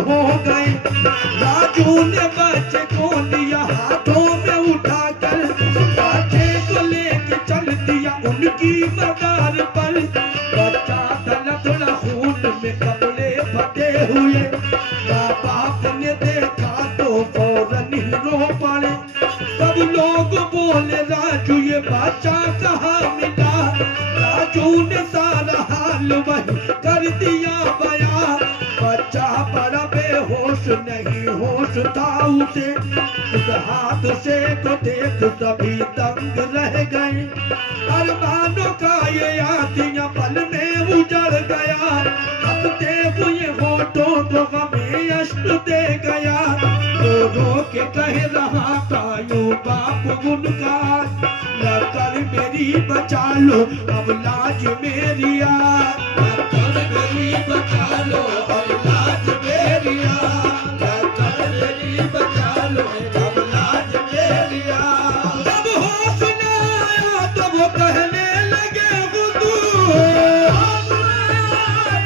हो गए। राजू ने बच्चे को लिया हाथों में उठाकर, बच्चे को लेके चल दिया उनकी मदार पर। बच्चा दलदला खून में कपड़े फटे हुए, बाप ने देखा तो फौरन ही रो पड़े। सब लोग बोले राजू ये बच्चा कहाँ मिला। राजू ने सारा हाल वही कर दिया बयां। बच्चा बड़ा बेहोश नहीं होश था उसे, उस हादसे को देख सभी दंग रह गए। अरमानों का ये आदिया पल में उजड़ गया, हंसते हुए होठों को गमे अश्क दे गया। रो रो के कह रहा था यूं बाप उनका, लकर मेरी बचा लो अब लाज मेरी यार। लकर मेरी बचा लो अब लाज मेरी यार, लकर मेरी बचा लो अब लाज मेरी यार। जब होश न आया तब वो कहने लगे हुजूर,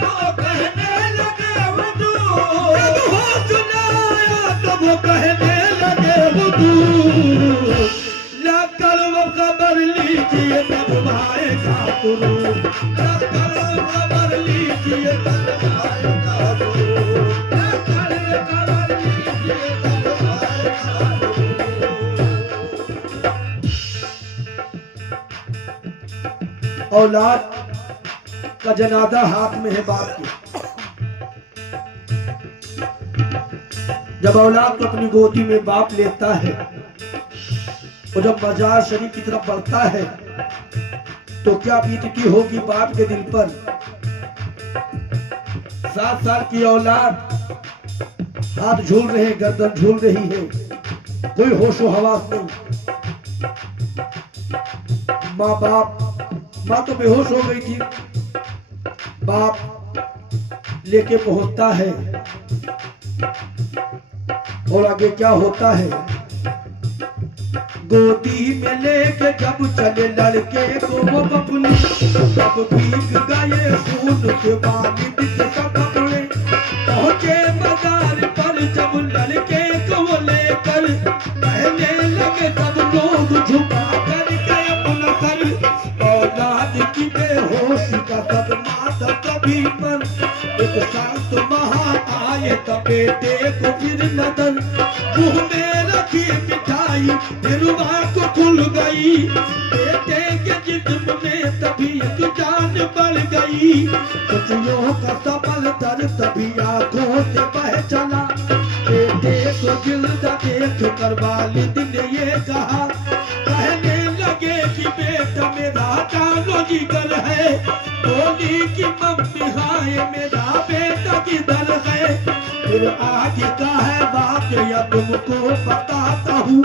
तो कहने लगे हुजूर। जब होश न आया तब वो कहने लगे हुजूर, लकर वो खबर लीजिए तब भाई खातरू, लकर खबर लीजिए तब भाई खातरू, लकर खबर लीजिए तब भाई खातरू। औलाद का जनाजा हाथ में है बाप के। जब औलाद को अपनी गोदी में बाप लेता है और जब मजार शरीफ की तरफ बढ़ता है तो क्या बीतती होगी बाप के दिल पर। 7 साल की औलाद, हाथ झूल रहे, गर्दन झूल रही है, कोई होशो हवास नहीं। माँ तो बेहोश हो गई थी। बाप लेके पहुंचता है और आगे क्या होता है। गोदी में लेके जब चले लड़के को वो बबलू, तब भीग गए खून के वालिद के कपड़े। पहुंचे मजार पर जब लड़के को वो लेकर, कहने लगे सब लोग झुका कर के अपना कर। औलाद की बेहोशी का सदमा था कभी पर, एक शांत महा आए तब बेटे को फिर नजर। मुंह में रखी मिठाई फिर को खुल गई, बेटे के जिस्म में तबीयत जान बढ़ गई। खुशियों का सबल दर तभी आंखों से बह चला, बेटे को जिल्दा देख कर वालिद ने ये कहा। कहने लगे कि बेटा मेरा जानो जिगर है, बोली कि मम्मी हाय मेरा बेटा किधर है। फिर आगे का है बात या तुमको बताता हूँ,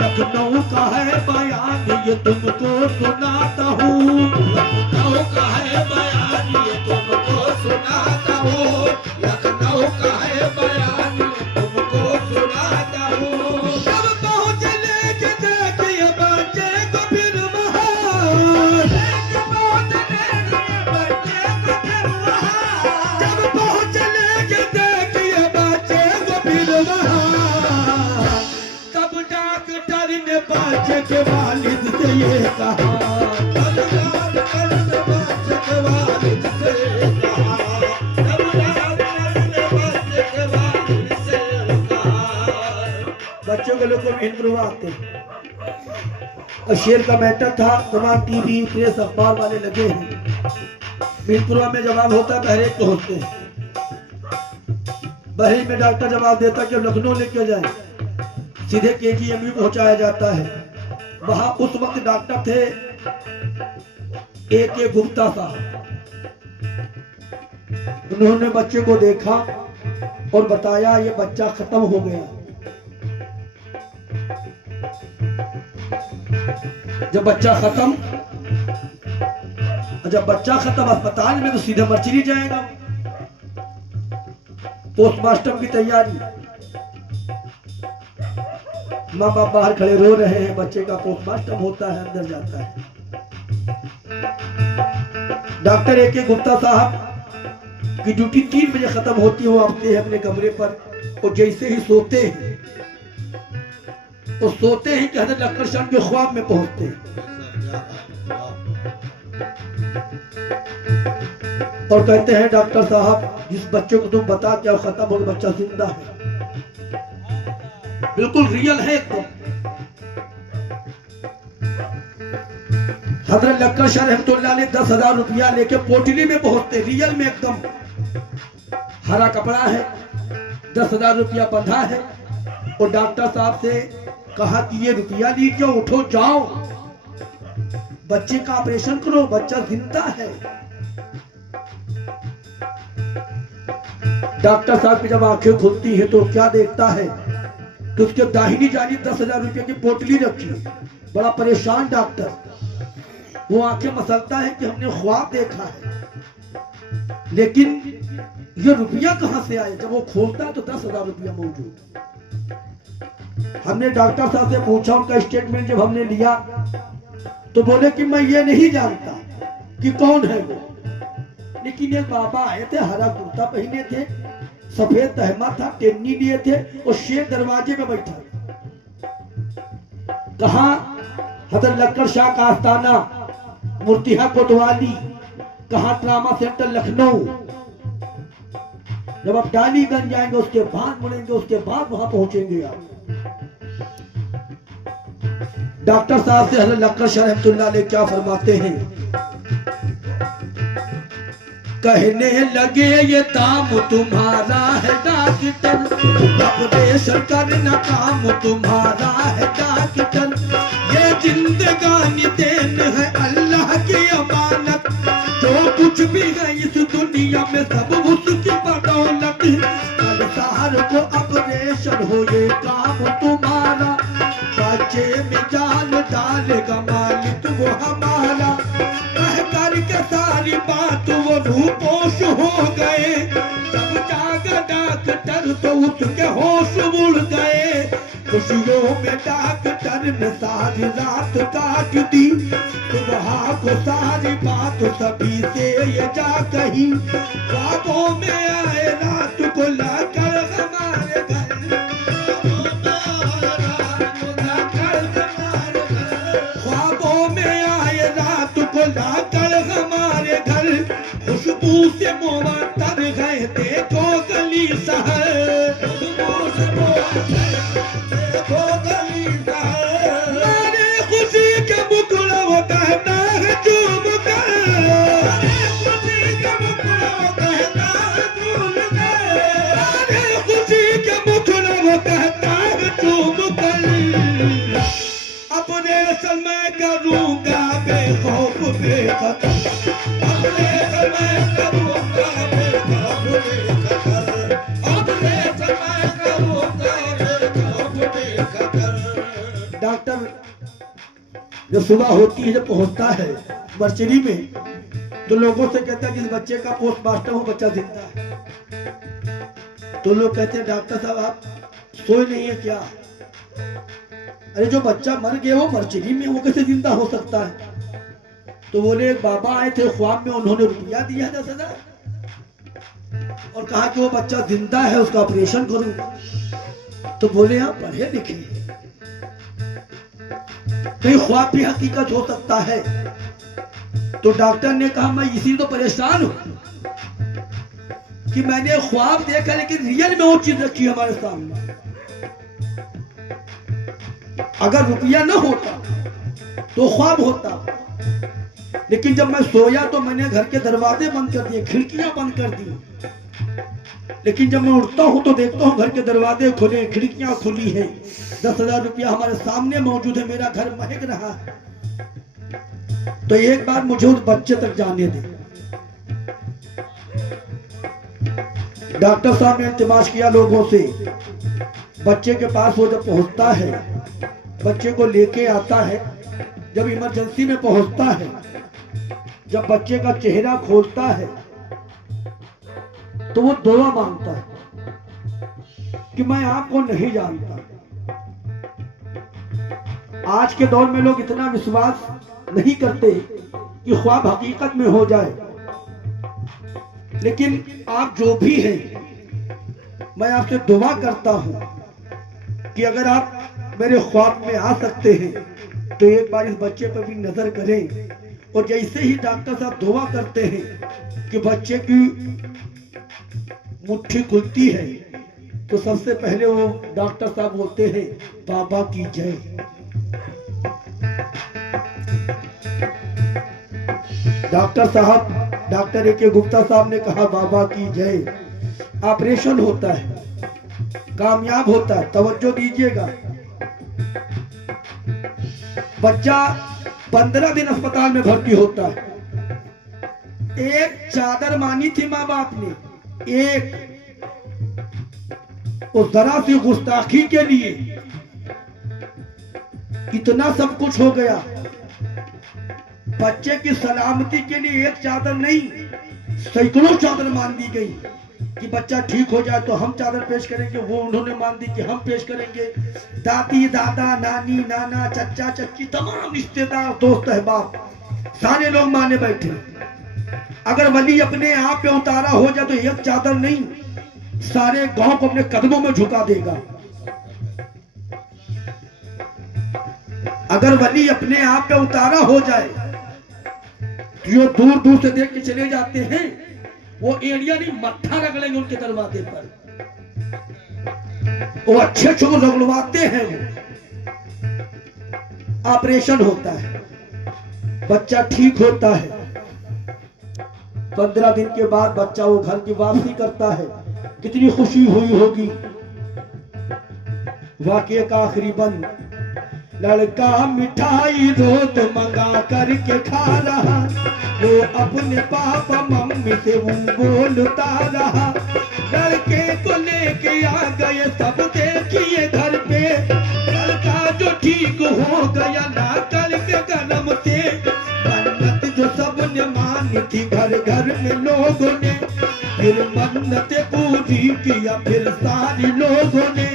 लखनऊ का है बयान ये तुमको सुनाता हूँ। लखनऊ का है बयान ये तुमको सुनाता हूँ, लखनऊ का है बयान ये तुमको सुनाता हूँ। जब पहुँच लेके देखिए बच्चे को फिर वहाँ, जब पहुँच लेके देखिए बच्चे को फिर वहाँ, तब डॉक्टर ने बच्चे के वालिद से ये कहा। तब डॉक्टर ने बच्चे के वालिद से कहा, तब डॉक्टर ने बच्चे के वालिद से कहा। बच्चों के लोग को भी हिंद आते हैं और शेर का मैटर था, तमाम टीवी प्रेस अखबार वाले लगे हैं। मीरपुरा में जवाब होता है, बहरेज को होते हैं। बहरेज में डॉक्टर जवाब देता कि लखनऊ लेके जाए, सीधे KGMU पहुंचाया जाता है। वहां उस वक्त डॉक्टर थे AK गुप्ता साहब। उन्होंने बच्चे को देखा और बताया ये बच्चा खत्म हो गया। जब बच्चा खत्म अस्पताल में तो सीधे मर्चरी जाएगा। पोस्टमास्टम की तैयारी, माँ बाप बाहर खड़े रो रहे हैं, बच्चे का पोस्टमास्टम होता है, अंदर जाता है। डॉक्टर AK गुप्ता साहब कि ड्यूटी 3 बजे खत्म होती है, वो आते हैं अपने कमरे पर और जैसे ही सोते हैं वो सोते हैं कि हजरत लक्कर शाह के ख्वाब में पहुंचते हैं और कहते हैं डॉक्टर साहब जिस बच्चे को तुम बता क्या खत्म हो गया बच्चा जिंदा है, बिल्कुल रियल है एकदम। हजरत लक्कर शाह रहमतुल्लाह ने 10,000 रुपया लेके पोटली में पहुंचते, रियल में एकदम हरा कपड़ा है, 10,000 रुपया बंधा है और डॉक्टर साहब से कहा कि ये रुपया लीजिए, उठो जाओ बच्चे का ऑपरेशन करो, बच्चा जिंदा है। डॉक्टर साहब की जब आंखें खुलती है तो क्या देखता है कि उसके दाहिनी जानिब 10,000 रुपये की पोटली रखी है। बड़ा परेशान डॉक्टर, वो आंखें मसलता है कि हमने ख्वाब देखा है लेकिन ये रुपया कहां से आया। जब वो खोलता है तो 10,000 रुपया मौजूद। हमने डॉक्टर साहब से पूछा, उनका स्टेटमेंट जब हमने लिया तो बोले कि मैं ये नहीं जानता कि कौन है वो, लेकिन एक बाबा आए थे, हरा कुर्ता पहने थे, सफेद तहमा था, टेन्नी लिए थे और शेर दरवाजे में बैठा। कहा हजरत लक्कर शाह का आस्थाना मूर्तिहा कोतवाली, कहा ट्रामा सेंटर लखनऊ। जब आप डालीगंज जाएंगे उसके बाद मुड़ेंगे, उसके बाद वहां पहुंचेंगे आप। डॉक्टर साहब से हजरत लक्कर शाह रहमतुल्लाह अलैह क्या फरमाते हैं, कहने लगे ये दाम तुम्हारा है डॉक्टर, ऑपरेशन करना काम तुम्हारा है डॉक्टर, ये जिंदगानी देन है अल्लाह की अमानत, जो कुछ भी है इस दुनिया में सब उसकी बदौलत, सार को ऑपरेशन हो ये काम तुम्हारा, बच्चे में जान डालेगा मालिक वो हमारा, कह करके सारी बात वो रूपोश हो गए, जब जागा डॉक्टर तो उसके होश उड़ गए, खुशियों में डॉक्टर ने सारी रात काट दी, सुबह को सारी बात सभी से ये जा कही, ख्वाबों में आए रात को लाकर हमारे घर, ख्वाबों में आए रात को लाकर हमारे घर, खुशबू से मोहतर गए देखो गली शहर, खुशबू से देखो गली शहर, मेरे खुशी के मुखड़ा वो कहता है चूम कर, खुशी के मुखड़ा वो कहता है चूम कर, मेरे खुशी के मुखड़ा वो कहता है चूम कर, अपने समय करूंगा बेखौफ बेखतर, अपने समय करूंगा बेखौफ बेखतर, अपने समय करूंगा बेखौफ बेखतर। डॉक्टर जब सुबह होती है, जब पहुंचता है मर्चरी में तो लोगों से कहता है जिस बच्चे का पोस्टमार्टम हो बच्चा जिंदा है, तो लोग कहते हैं डॉक्टर साहब आप सोए नहीं है क्या, अरे जो बच्चा मर गया वो मर्चरी में, वो कैसे जिंदा हो सकता है। तो बोले एक बाबा आए थे ख्वाब में, उन्होंने रुपया दिया 10,000 और कहा कि वो बच्चा जिंदा है उसका ऑपरेशन करूं। तो बोले आप पढ़े लिखे, कहीं ख्वाब भी हकीकत हो सकता है। तो डॉक्टर ने कहा मैं इसी तो परेशान हूं कि मैंने ख्वाब देखा लेकिन रियल में वो चीज रखी हमारे सामने। अगर रुपया न होता तो ख्वाब होता, लेकिन जब मैं सोया तो मैंने घर के दरवाजे बंद कर दिए, खिड़कियां बंद कर दी, लेकिन जब मैं उठता हूं तो देखता हूं घर के दरवाजे खुले, खिड़कियां खुली है, 10,000 रुपया हमारे सामने मौजूद है, मेरा घर महक रहा है। तो एक बार मुझे उस बच्चे तक जाने दे। डॉक्टर साहब ने इल्तिमास किया लोगों से, बच्चे के पास वो जब पहुंचता है, बच्चे को लेके आता है, जब इमरजेंसी में पहुंचता है, जब बच्चे का चेहरा खोलता है तो वो दुआ मांगता है कि मैं आपको नहीं जानता। आज के दौर में लोग इतना विश्वास नहीं करते कि ख्वाब हकीकत में हो जाए। लेकिन आप जो भी हैं, मैं आपसे दुआ करता हूं कि अगर आप मेरे ख्वाब में आ सकते हैं तो एक बार इस बच्चे पर भी नजर करें। और जैसे ही डॉक्टर साहब दुआ करते हैं कि बच्चे की मुट्ठी खुलती है, तो सबसे पहले वो डॉक्टर साहब बोलते हैं बाबा की जय। डॉक्टर साहब, डॉक्टर ए के गुप्ता साहब ने कहा बाबा की जय। ऑपरेशन होता है, कामयाब होता है। तवज्जो दीजिएगा, बच्चा 15 दिन अस्पताल में भर्ती होता है। एक चादर मानी थी माँ बाप ने, एक उस जरा सी गुस्ताखी के लिए इतना सब कुछ हो गया। बच्चे की सलामती के लिए एक चादर नहीं, सैकड़ों चादर मान दी गई कि बच्चा ठीक हो जाए तो हम चादर पेश करेंगे। वो उन्होंने मान दी कि हम पेश करेंगे। दादी दादा नानी नाना चचा चच्ची तमाम रिश्तेदार दोस्त अहबाब सारे लोग माने बैठे। अगर वली अपने आप पे उतारा हो जाए तो एक चादर नहीं, सारे गांव को अपने कदमों में झुका देगा। अगर वली अपने आप पे उतारा हो जाए, जो दूर दूर से देख के चले जाते हैं, वो एरिया नहीं मत्था रगड़ेंगे उनके दरवाजे पर। वो अच्छे को रगड़वाते हैं। ऑपरेशन होता है, बच्चा ठीक होता है। 15 दिन के बाद बच्चा वो घर की वापसी करता है। कितनी खुशी हुई होगी। वाकये का आखिरी बंद, लड़का मिठाई रोज मंगा करके खा रहा, वो अपने पापा मम्मी से वो बोलता रहा। लड़के को लेके आ गए सब देखिए घर पे, लड़का जो ठीक हो गया ना कल के कर्म से। मन्नत जो सबने मानी थी घर घर में लोगों ने, फिर मन्नत पूरी किया फिर सारी लोगों ने।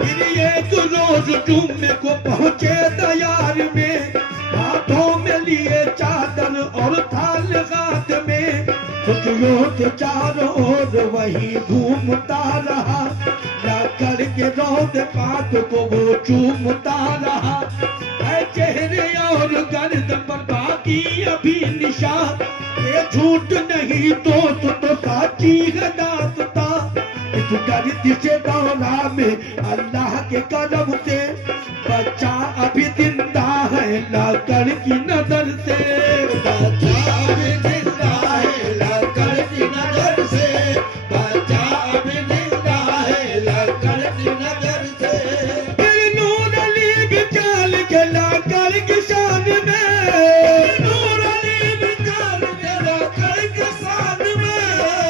फिर एक रोज जुम्मे को पहुंचे तैयार में, हाथों में लिए चादर और थाल हाथ में। खुशियों से चारों ओर वही घूमता रहा, जाकर के रोद पाक को वो चूमता रहा। है चेहरे और गर्दन पर बाकी अभी निशान, ये झूठ नहीं तो साची है दास्तां। इस गर्द से दौरा में अल्लाह के करम से, बच्चा अभी जिंदा है लाकर की नजर से। बच्चा अभी जिंदा है लाकर की नजर से, बच्चा अभी जिंदा है लाकर की नजर से। फिर नूर अली की चाल के लाकर की शान में, नूर अली की चाल के लाकर की शान में,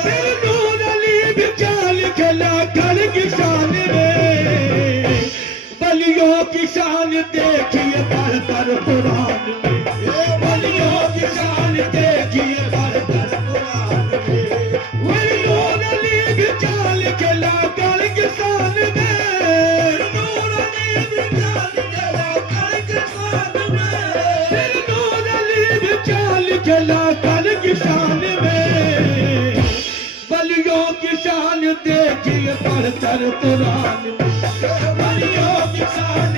फिर नूर अली की चाल के लाकर की शान में। वलियों की शान देखिए पढ़कर कुरान में, वलियों की शान देखिए पढ़कर कुरान में। नूर अली की चाल के लाकर की शान में, नूर अली की चाल के लाकर की शान में, नूर अली की चाल के लाकर की शान में। वलियों की शान देखिए पढ़कर कुरान में, वलियों की शान